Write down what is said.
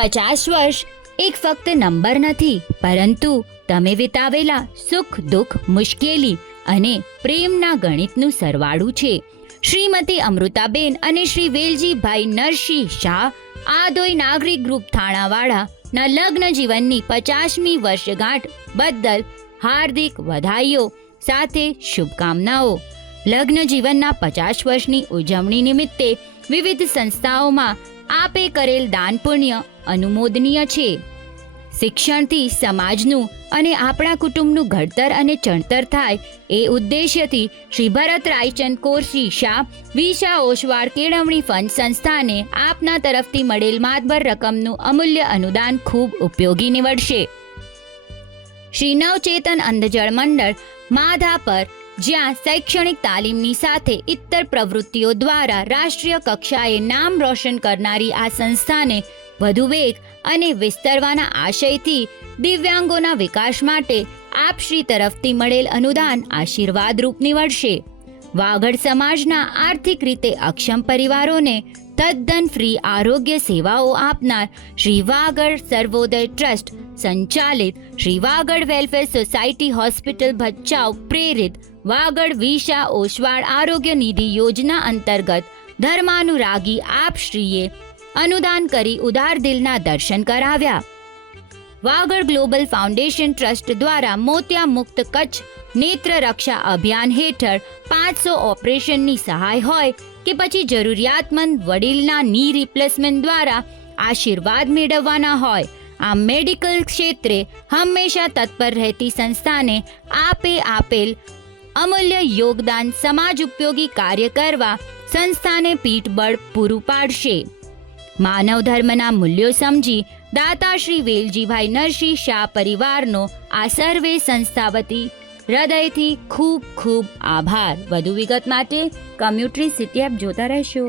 50 વર્ષ એક ફક્ત નંબર નથી, પરંતુ તમે વિતાવેલા સુખ દુઃખ મુશ્કેલી અને પ્રેમના ગણિતનું સરવાળું છે. શ્રીમતી અમૃતાબેન અને શ્રી વેલજીભાઈ નરસિંહ શાહ આધોઈ નાગરિક ગ્રુપ થાણાવાડાના લગ્ન જીવનની 50મી વર્ષગાંઠ બદલ હાર્દિક વધાઈઓ સાથે શુભકામનાઓ. લગ્ન જીવનના 50 વર્ષની ઉજવણી નિમિત્તે વિવિધ સંસ્થાઓમાં આપે કરેલ દાન પુણ્ય અનુમોદનીય છે. શિક્ષણથી સમાજનું અને આપણા કુટુંબનું ઘડતર અને ચણતર થાય એ ઉદ્દેશ્યથી શ્રી ભરત રાયચંદ કોરસી શાહ વિશા ઓસવાડ કેળવણી ફંડ સંસ્થાને આપના તરફથી મળેલ માતબર રકમનું અમૂલ્ય અનુદાન ખૂબ ઉપયોગી નીવડશે. શ્રી નવચેતન અંધજળ મંડળ માધાપર, જ્યાં શૈક્ષણિક તાલીમની સાથે ઇત્તર પ્રવૃત્તિઓ દ્વારા રાષ્ટ્રીય કક્ષાએ નામ રોશન કરનારી આ સંસ્થાને વધુ વેગ અને વિસ્તરવાના આશયથી દિવ્યાંગોના વિકાસ માટે આપશ્રી તરફથી મળેલ અનુદાન આશીર્વાદરૂપ નીવડશે. વાગડ સમાજના આર્થિક રીતે અક્ષમ પરિવારોને તદ્દન ફ્રી આરોગ્ય સેવાઓ આપનાર શ્રી વાગડ સર્વોદય ટ્રસ્ટ સંચાલિત Shri Vagad welfare society hospital Bhachau પ્રેરિત વાગડ વિશા ઓસવાડ આરોગ્ય નિધિ યોજના અંતર્ગત ધર્માનુરાગી આપશ્રીએ અનુદાન કરી ઉદાર દિલના દર્શન કરાવ્યા. વાગડ ગ્લોબલ ફાઉન્ડેશન ટ્રસ્ટ દ્વારા મોતિયા મુક્ત કચ્છ નેત્ર રક્ષા અભિયાન હેઠળ 500 ઓપરેશનની સહાય હોય કે પછી જરૂરિયાતમંદ વડીલના ની રિપ્લેસમેન્ટ દ્વારા આશીર્વાદ મેળવવાના હોય, આ મેડિકલ ક્ષેત્રે હંમેશા તત્પર રહેતી સંસ્થાને આપે આપેલ અમૂલ્ય યોગદાન સમાજ ઉપયોગી કાર્ય કરવા સંસ્થાને પીઠબળ પૂરું પાડશે. માનવ ધર્મના મૂલ્યો સમજી દાતા શ્રી વેલજીભાઈ નરસિંહ શાહ પરિવારનો આ સર્વે સંસ્થા વતી હૃદયથી ખૂબ ખૂબ આભાર. વધુ વિગત માટે કમ્યુટરી સિટી એપ જોતા રહેશો.